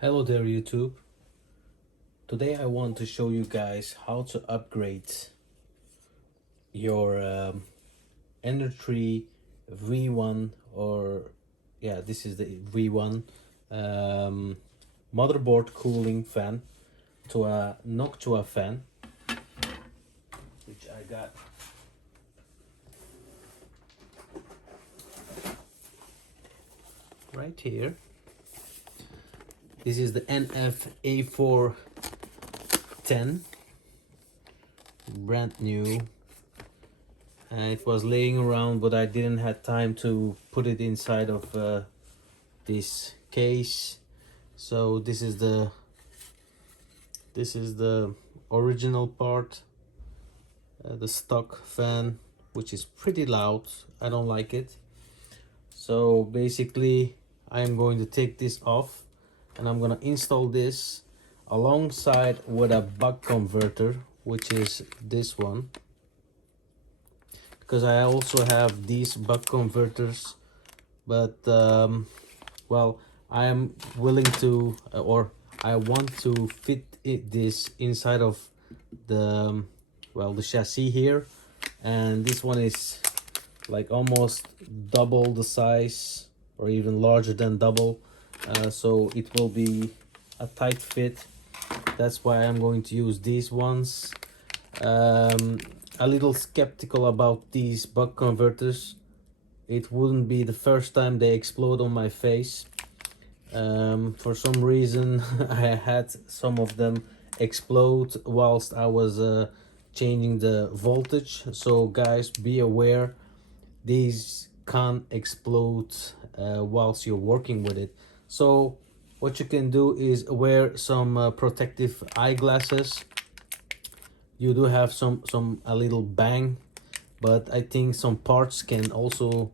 Hello there YouTube. Today I want to show you guys how to upgrade your Ender 3 V1 this is the V1 motherboard cooling fan to a Noctua fan, which I got right here. This is the NF-A410, brand new. It was laying around, but I didn't have time to put it inside of this case. So this is the original part, the stock fan, which is pretty loud. I don't like it. So basically I am going to take this off and I'm gonna install this alongside with a buck converter, which is this one, because I also have these buck converters, but well, I am willing to or I want to fit this inside of the the chassis here, and this one is like almost double the size or even larger than double, so it will be a tight fit. That's why I'm going to use these ones. A little skeptical about these buck converters. It wouldn't be the first time they explode on my face. For some reason I had some of them explode whilst I was changing the voltage, so guys, be aware, these can't explode whilst you're working with it. So what you can do is wear some protective eyeglasses. You do have a little bang, but I think some parts can also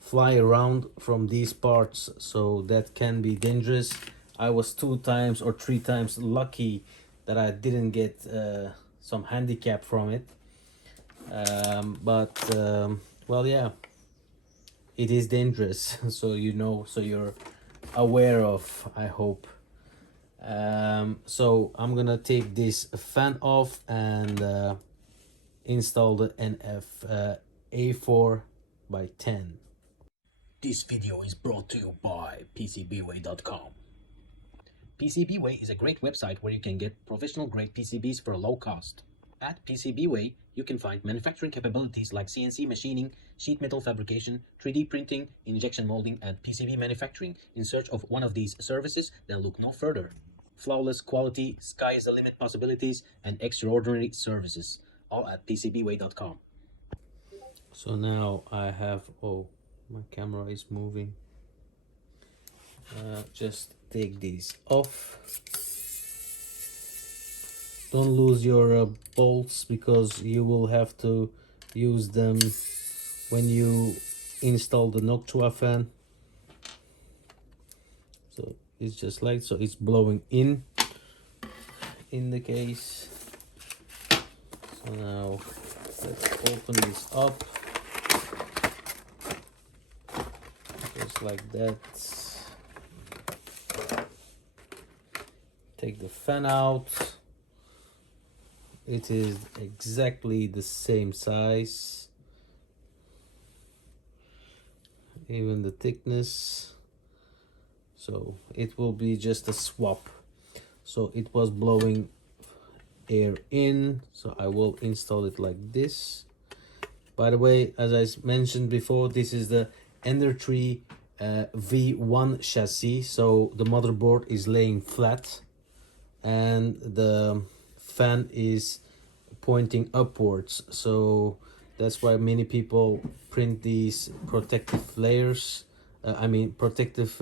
fly around from these parts, so that can be dangerous. I was 2 times or 3 times lucky that I didn't get some handicap from it, well, yeah, it is dangerous. So so you're aware of, I hope. So I'm gonna take this fan off and install the NF A4 by 10. This video is brought to you by PCBWay.com. PCBWay is a great website where you can get professional grade PCBs for a low cost. At PCBWay, you can find manufacturing capabilities like CNC machining, sheet metal fabrication, 3D printing, injection molding, and PCB manufacturing. In search of one of these services, then look no further. Flawless quality, sky is the limit possibilities, and extraordinary services, all at PCBWay.com. So now I have, oh, my camera is moving. Just take these off. Don't lose your bolts, because you will have to use them when you install the Noctua fan. So it's just like so, it's blowing in the case. So now let's open this up, just like that. Take the fan out. It is exactly the same size, even the thickness, so it will be just a swap. So it was blowing air in, so I will install it like this. By the way, as I mentioned before, this is the Ender 3 V1 chassis, so the motherboard is laying flat and the fan is pointing upwards, so that's why many people print these protective layers, protective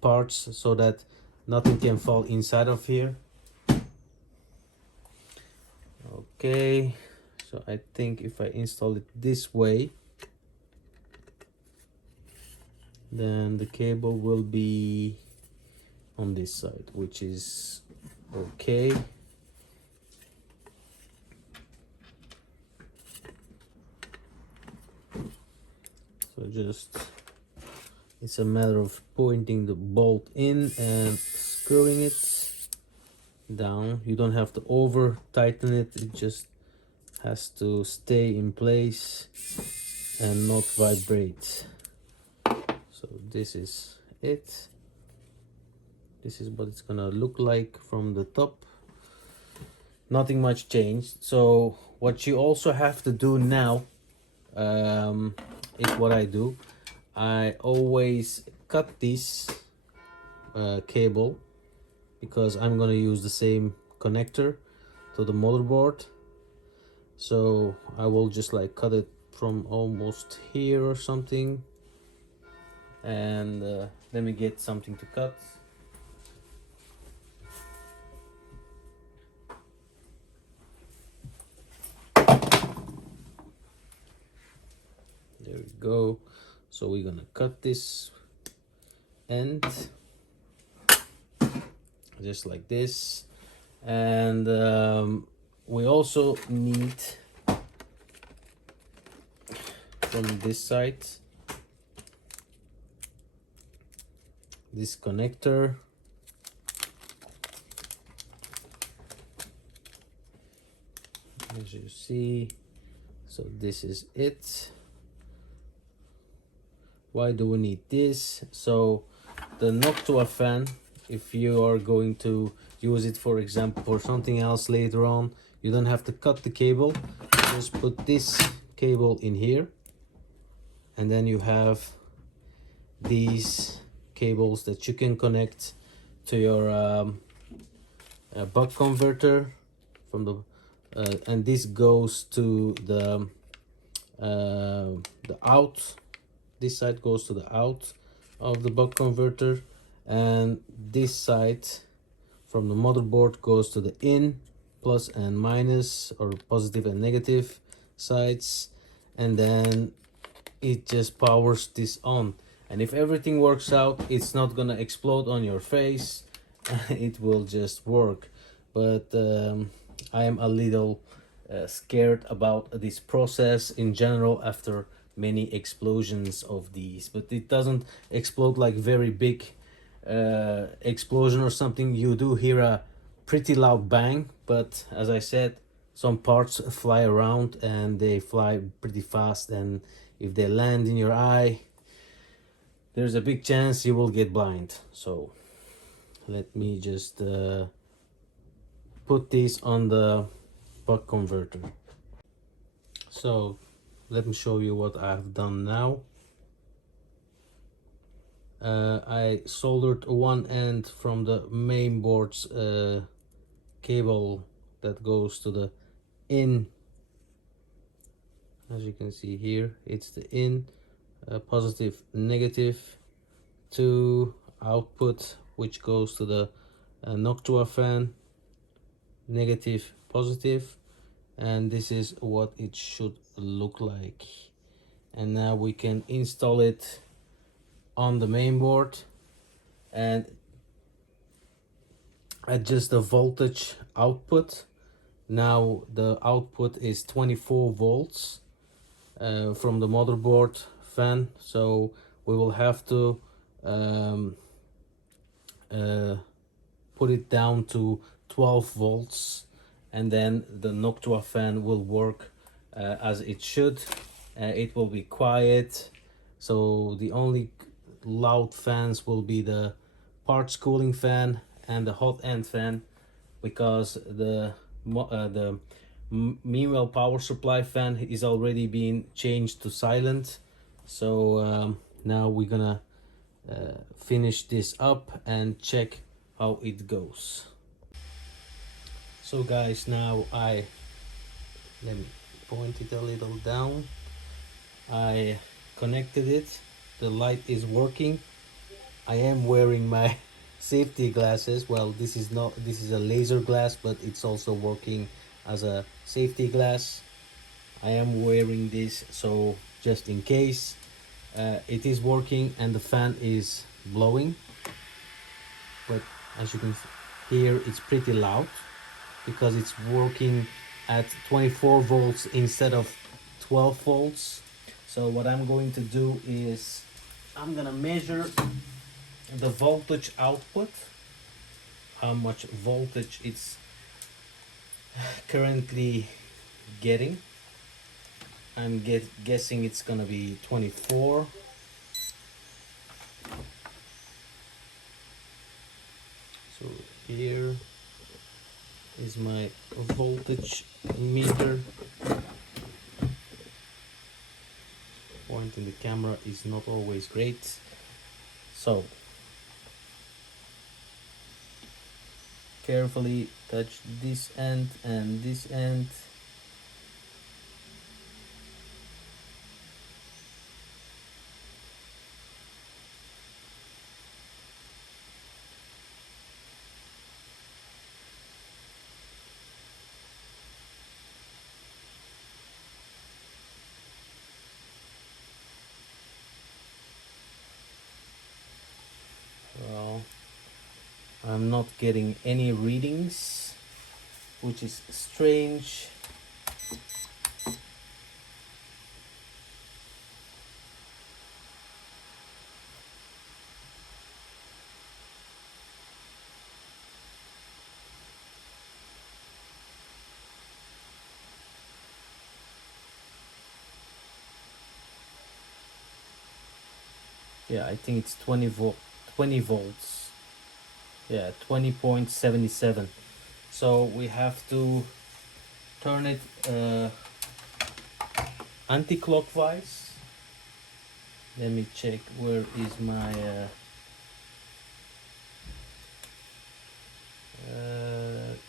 parts, so that nothing can fall inside of here. Okay, so I think if I install it this way, then the cable will be on this side, which is okay. So it's a matter of pointing the bolt in and screwing it down. You don't have to over tighten it, it just has to stay in place and not vibrate. So this is it. This is what it's gonna look like from the top. Nothing much changed. So what you also have to do now is what I do. I always cut this cable because I'm gonna use the same connector to the motherboard. So I will just like cut it from almost here or something, and let me get something to cut. There we go. So we're gonna cut this end just like this, and we also need from this side this connector. As you see, so this is it. Why do we need this? So the Noctua fan, if you are going to use it, for example, for something else later on, you don't have to cut the cable. Just put this cable in here, and then you have these cables that you can connect to your buck converter from the and this goes to the out. This side goes to the out of the buck converter, and this side from the motherboard goes to the in, plus and minus, or positive and negative sides, and then it just powers this on. And if everything works out, it's not gonna explode on your face. It will just work. But I am a little scared about this process in general after many explosions of these. But it doesn't explode like very big explosion or something. You do hear a pretty loud bang, but as I said, some parts fly around and they fly pretty fast, and if they land in your eye, there's a big chance you will get blind. So let me just put this on the buck converter. So let me show you what I've done now. I soldered one end from the mainboard's cable that goes to the in. As you can see here, it's the in, positive, negative, to output, which goes to the Noctua fan, negative, positive, and this is what it should look like. And now we can install it on the mainboard and adjust the voltage output. Now the output is 24 volts from the motherboard fan, so we will have to put it down to 12 volts, and then the Noctua fan will work as it should. It will be quiet, so the only loud fans will be the parts cooling fan and the hot end fan, because the meanwhile power supply fan is already being changed to silent. So now we're gonna finish this up and check how it goes. So guys, now let me point it a little down. I connected it, the light is working. I am wearing my safety glasses. Well, this is a laser glass, but it's also working as a safety glass. I am wearing this, so just in case. It is working and the fan is blowing, but as you can hear, it's pretty loud because it's working at 24 volts instead of 12 volts. So what I'm going to do is I'm gonna measure the voltage output how much voltage it's currently getting. I'm guessing it's gonna be 24. So here is my voltage meter. Pointing the camera is not always great. So carefully touch this end and this end. Well, I'm not getting any readings, which is strange. Yeah, I think it's 20 volts. Yeah, 20.77. So we have to turn it anti-clockwise. Let me check where is my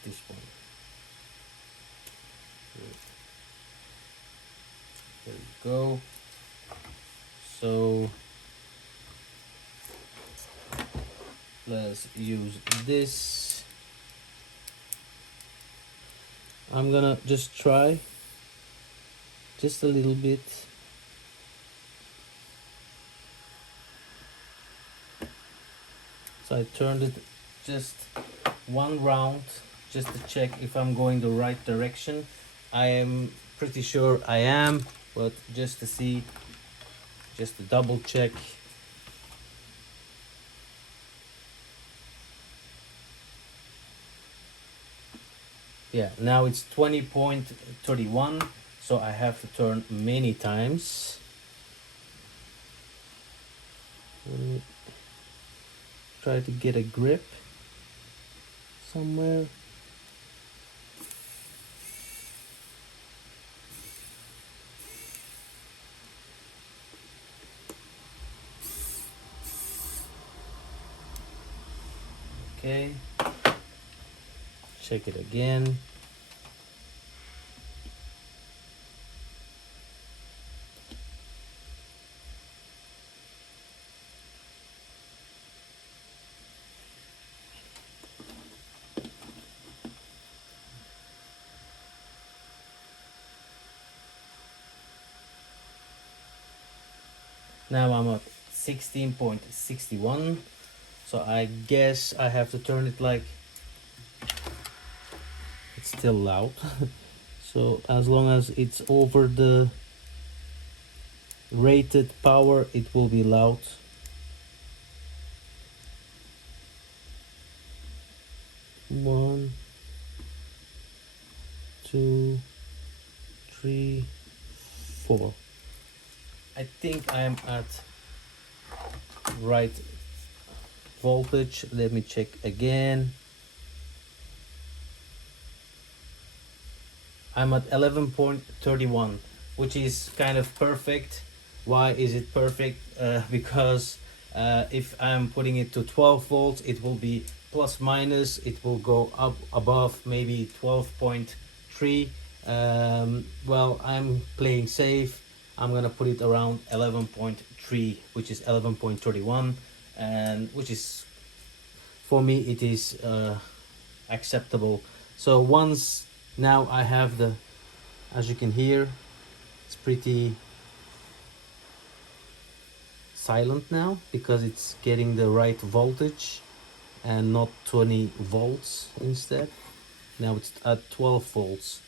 this one. There we go. So let's use this. I'm gonna just try just a little bit. So I turned it just one round just to check if I'm going the right direction. I am pretty sure I am, but just to see, just to double check. Yeah, now it's 20.31, so I have to turn many times. Let me try to get a grip somewhere. Okay, check it again. Now I'm at 16.61, so I guess I have to turn it like it's still loud. So as long as it's over the rated power, it will be loud. One, two, three, four. I think I'm at right voltage. Let me check again. I'm at 11.31, which is kind of perfect. Why is it perfect? Because if I'm putting it to 12 volts, it will be plus minus, it will go up above maybe 12.3. Well, I'm playing safe. I'm gonna put it around 11.3, which is 11.31, and which is, for me, it is acceptable. So once now I have the, as you can hear, it's pretty silent now because it's getting the right voltage and not 20 volts instead. Now it's at 12 volts.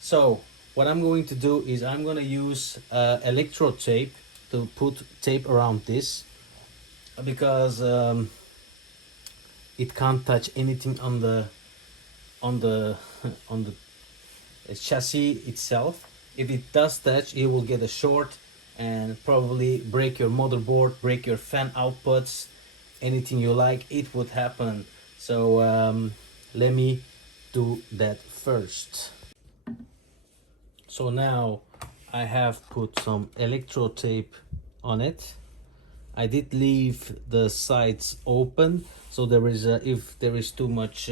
So what I'm going to do is I'm going to use electrode tape to put tape around this, because it can't touch anything on the on the on the chassis itself. If it does touch, it will get a short and probably break your motherboard, break your fan outputs, anything you like, it would happen. So let me do that first. So now I have put some electro tape on it. I did leave the sides open, so there is if there is too much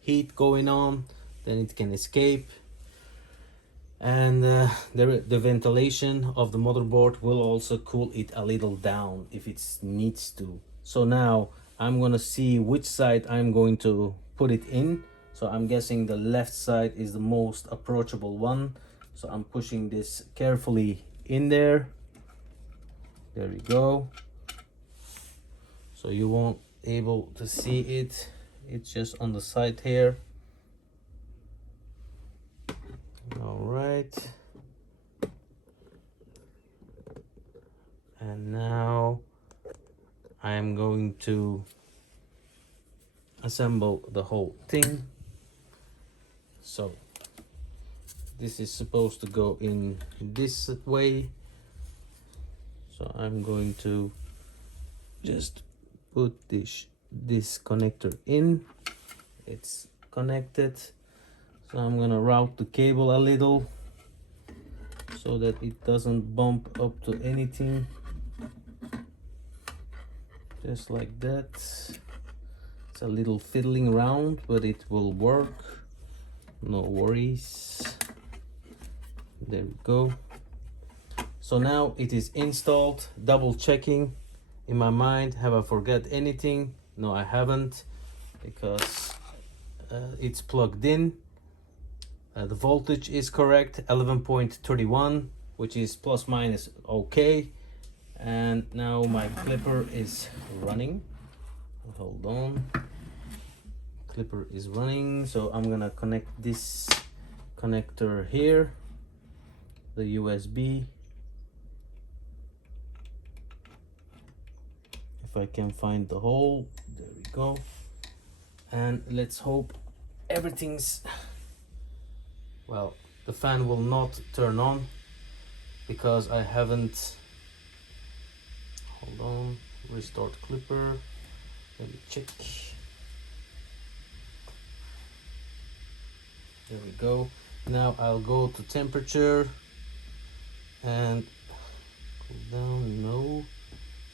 heat going on, then it can escape. And the ventilation of the motherboard will also cool it a little down if it needs to. So now I'm gonna see which side I'm going to put it in. So I'm guessing the left side is the most approachable one. So I'm pushing this carefully in there. There we go. So you won't able to see it. It's just on the side here. All right. And now I'm going to assemble the whole thing. So this is supposed to go in this way. So I'm going to just put this connector in. It's connected. So I'm gonna route the cable a little so that it doesn't bump up to anything. Just like that. It's a little fiddling around, but it will work. No worries. There we go. So now it is installed. Double checking in my mind, have I forgot anything? No, I haven't, because it's plugged in. The voltage is correct, 11.31, which is plus minus okay. And now my clipper is running. Hold on. Clipper is running, so I'm gonna connect this connector here, the USB. If I can find the hole, there we go. And let's hope everything's well. The fan will not turn on because I haven't. Hold on, restart clipper. Let me check. There we go. Now I'll go to temperature and cool down. No,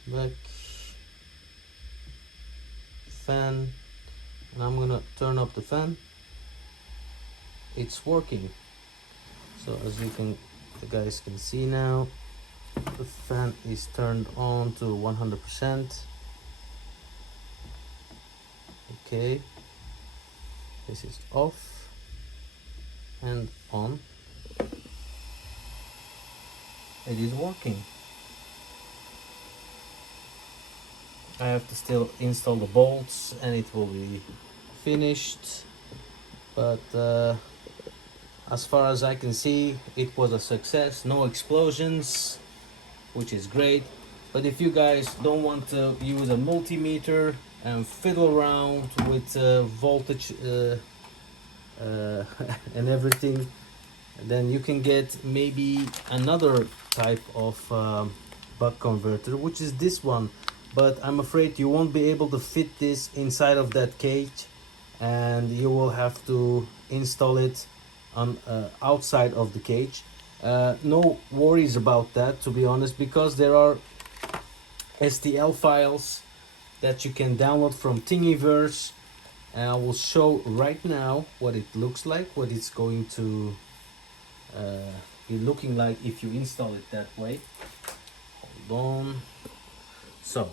back. Fan, and I'm gonna turn up the fan. It's working. So as you guys can see now, the fan is turned on to 100%. Okay, this is off and on. It is working. I have to still install the bolts and it will be finished, but as far as I can see, it was a success. No explosions, which is great. But if you guys don't want to use a multimeter and fiddle around with voltage and everything, then you can get maybe another type of buck converter, which is this one. But I'm afraid you won't be able to fit this inside of that cage, and you will have to install it on outside of the cage. No worries about that, to be honest, because there are STL files that you can download from Thingiverse, and I will show right now what it looks like, what it's going to be looking like if you install it that way. Hold on. So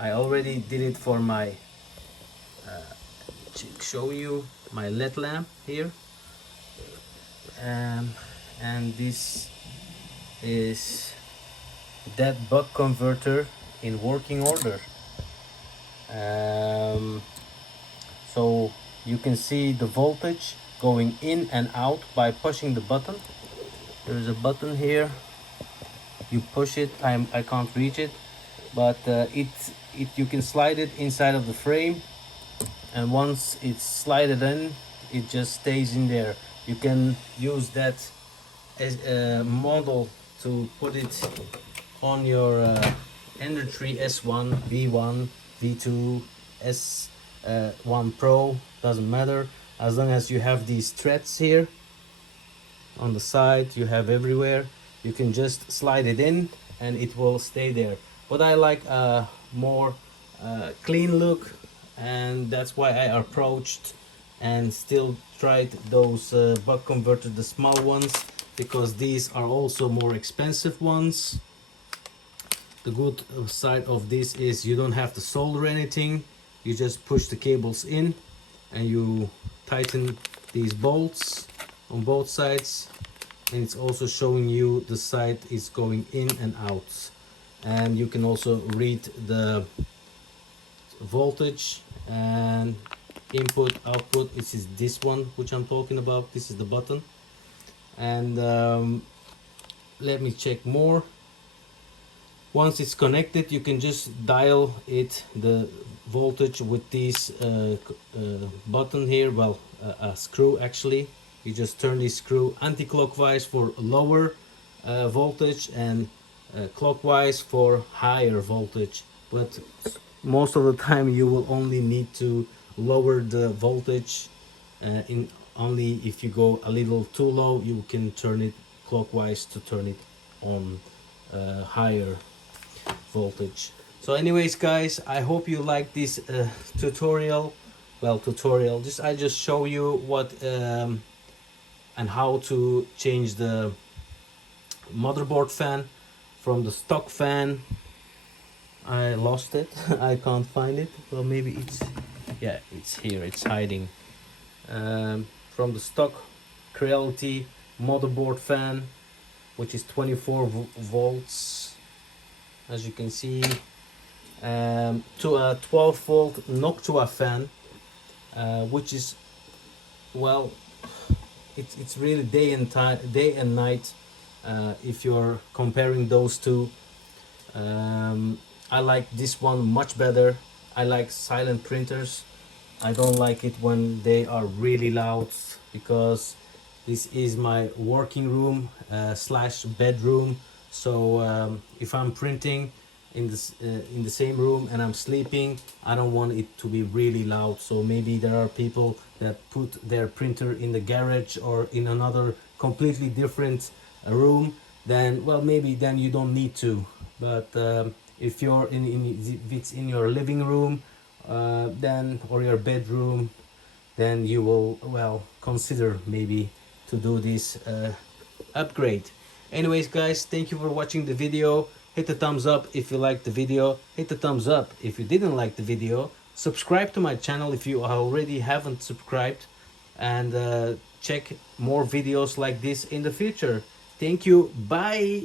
I already did it for my show you my LED lamp here, and this is that buck converter in working order. So you can see the voltage going in and out by pushing the button. There is a button here, you push it. I can't reach it, but you can slide it inside of the frame and once it's slided in, it just stays in there. You can use that as a model to put it on your Ender 3 S1, V1, V2, S1 Pro, doesn't matter, as long as you have these threads here on the side, you have everywhere, you can just slide it in and it will stay there. But I like a more clean look, and that's why I approached and still tried those buck converter, the small ones, because these are also more expensive ones. The good side of this is you don't have to solder anything, you just push the cables in and you tighten these bolts on both sides, and it's also showing you the side is going in and out, and you can also read the voltage and input output. This is this one which I'm talking about, this is the button. And let me check more. Once it's connected, you can just dial it, the voltage, with this button here, well, a screw actually. You just turn this screw anti-clockwise for lower voltage and clockwise for higher voltage, but most of the time you will only need to lower the voltage. In only if you go a little too low, you can turn it clockwise to turn it on higher voltage. So anyways guys, I hope you like this tutorial. Well, tutorial, I just show you what and how to change the motherboard fan from the stock fan. I lost it. I can't find it. Well, maybe it's, yeah, it's here, it's hiding. From the stock Creality motherboard fan, which is 24 volts, as you can see, to a 12 volt Noctua fan, which is, well, it's really day and night if you're comparing those two. I like this one much better. I like silent printers. I don't like it when they are really loud, because this is my working room slash bedroom. So if I'm printing in the same room and I'm sleeping, I don't want it to be really loud. So maybe there are people that put their printer in the garage or in another completely different room, then, well, maybe then you don't need to. But if you're if it's in your living room, then, or your bedroom, then you will, well, consider maybe to do this upgrade. Anyways guys, thank you for watching the video. Hit the thumbs up if you liked the video, hit the thumbs up if you didn't like the video, subscribe to my channel if you already haven't subscribed, and check more videos like this in the future. Thank you, bye.